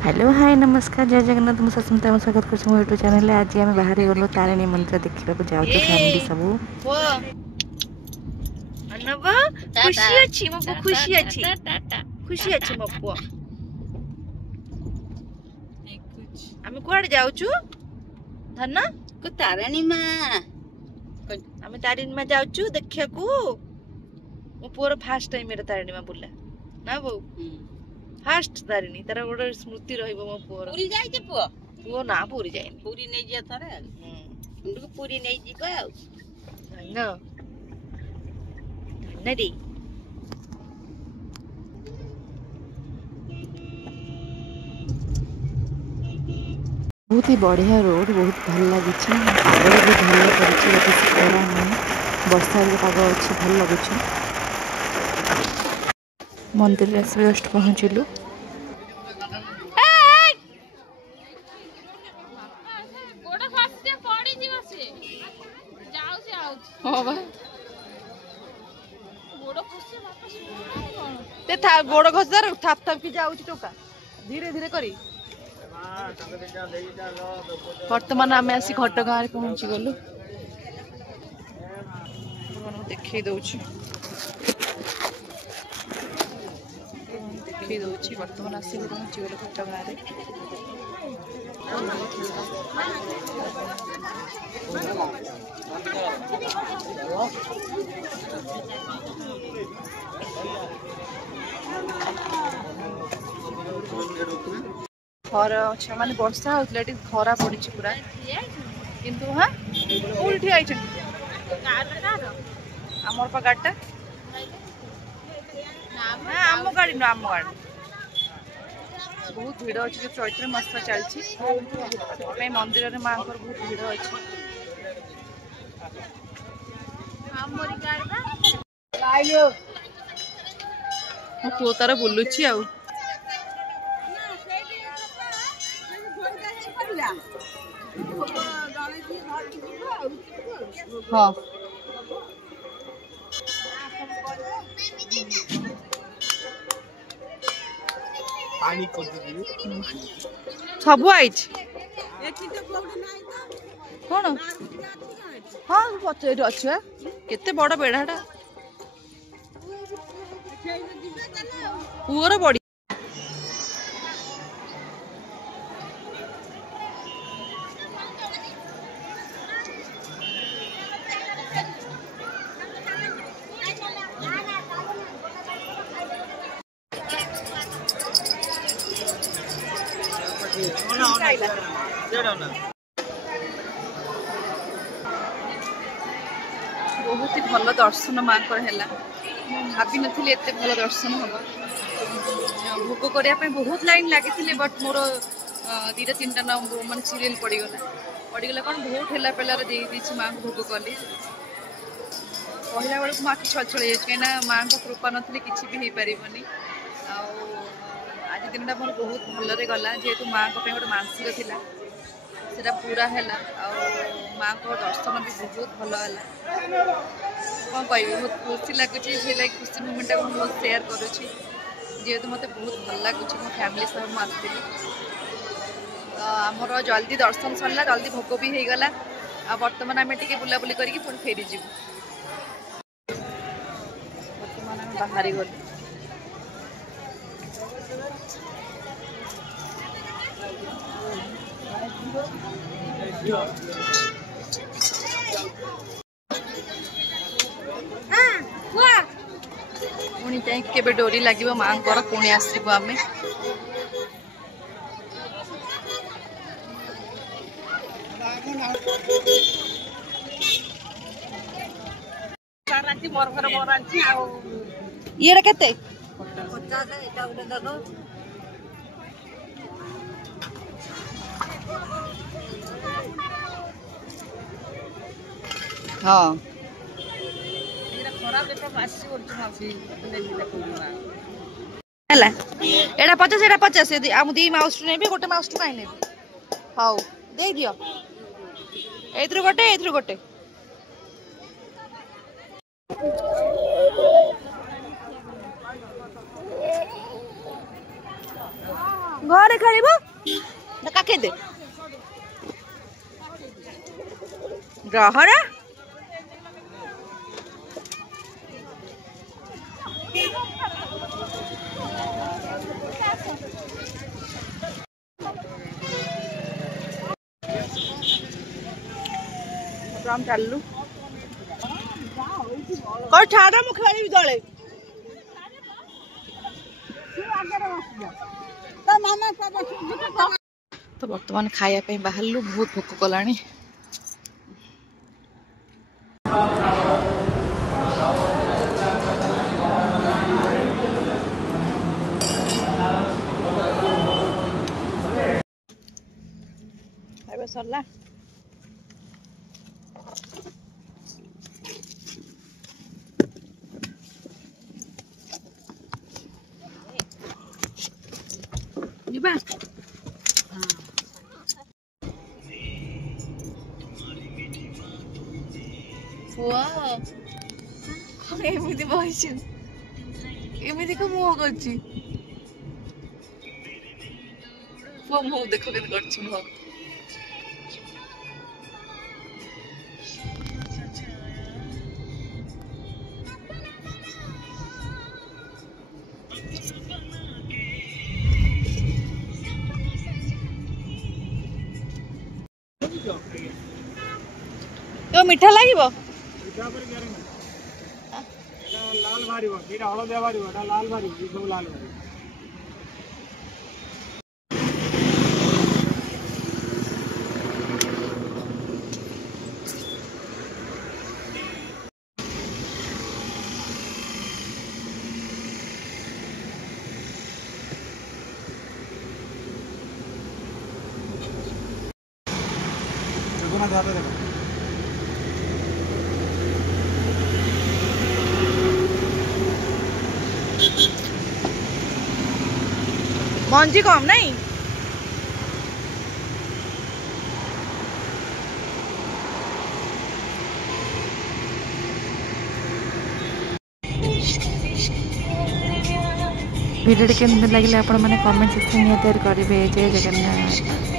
Hello hi नमस्कार जय जगन्नाथ मुझे सस्मिता स्वागत कर यूट्यूब चैनल आज आम बाहर गलु तारिणी मंदिर देखा जाऊँ फैमिली सब खुशी अच्छी मो पुआ खुशी अच्छी खुशी अच्छी मो पुआ आम कुआडे जाऊचु धन को तारिणी माँ आम तारिणी माँ जाऊचु देखिया को मो पुअर फास्ट टाइम मेरे तारिणी माँ बुला ना बो फास्ट तारिणी तार गोटे स्मृति रहइबो मो पुअर पूरी जाई जे पुआ पुओ ना पूरी जाइनी पूरी नहीं जा थरे उनको पूरी नहीं जीवा धन धन दी बहुत ही बढ़िया रोड बहुत भल लगी पाग भी भल कर वर्षा भी पाग अच्छी भल लगुच मंदिर आस जस्ट पहुँचलु गोड़ घसार थाप थाप की जाऊँ टोका धीरे धीरे करी बर्तमान आम आसी घटगाँ पहुँची गलु देखी दौची बर्तमान आसी पहुँची गलु घटगाँ खर अच्छा माने वर्षा होता खरा पड़ी पूरा किंतु हाँ कौन ठिया आमर पा गाड़टा आम गाड़ी न आम गाड़ी बहुत भीड़ अच्छी चैत्र मास चलती मंदिर में माँ बहुत भीड़ अच्छी मो पुओ तार बुलुची आ हाँ सब आई कौन हाँ पचार अच्छे केते बड़ बेढ़ाटा पुअर बड़ी बहुत ही भल दर्शन माँ भाभी नी एत भल दर्शन हम भोग करने बहुत लाइन लगी बट मोर दीटा तीन टा मानते सीरियल पड़गला कौन बहुत हेला पेलार दे माँ को भोग कली कहला बेलू आखि छल छल कहीं माँ को कृपा नी कि भी हो पारनी आज दिन टाइम मोर बहुत भलरे गला जेहेतु माँ गोटे मानसिक थिला सेटा पूरा है माँ को दर्शन भी बहुत भल है कौन कह बहुत खुशी लगुच से खुशी मुमेंट को बहुत सेयार करुँची जेहेतु मत बहुत भल लगुच मो फैमिली सब मुझे आमर जल्दी दर्शन सरला जल्दी भोग भी हो गला बर्तमान आम टे बुलाबुली करके पुणी फेरी जीव बर्तमान आम बाहरी गलु पुणी जाए डोरी लगे माँ पुणी आसबू आम ये केते हाँ एटा 50 एटा 50 आम दी माउस ने गोटे माउस कहीं ने हाउ दे दियो एथरु गोटे घरे खेलिबो काके दे रहरा हम चलू कौन ठाड़ा मु खेली दले तो बर्तमान खाया पे बाहरलु बहुत भोक कलानी खाइबा सरला ଯିବା ପୁଅ ଏମିତି ବସିଛୁ ଏମିତି କ ମୁହଁ କରୁଛି ପୁଅ ମୁହଁ ଦେଖ କେମିତି କରୁଛି ମୁହଁ तो मीठा लागिबो लाल मारिबो एटा हळदिया मारिबो एटा लाल मारिबो ई सब लाल मारिबो देखो ना जाते देखो मंजी कम नहीं वीडियो केमती लगे आपण मैंने कमेंट सेक्शन में करेंगे। जय जगन्नाथ।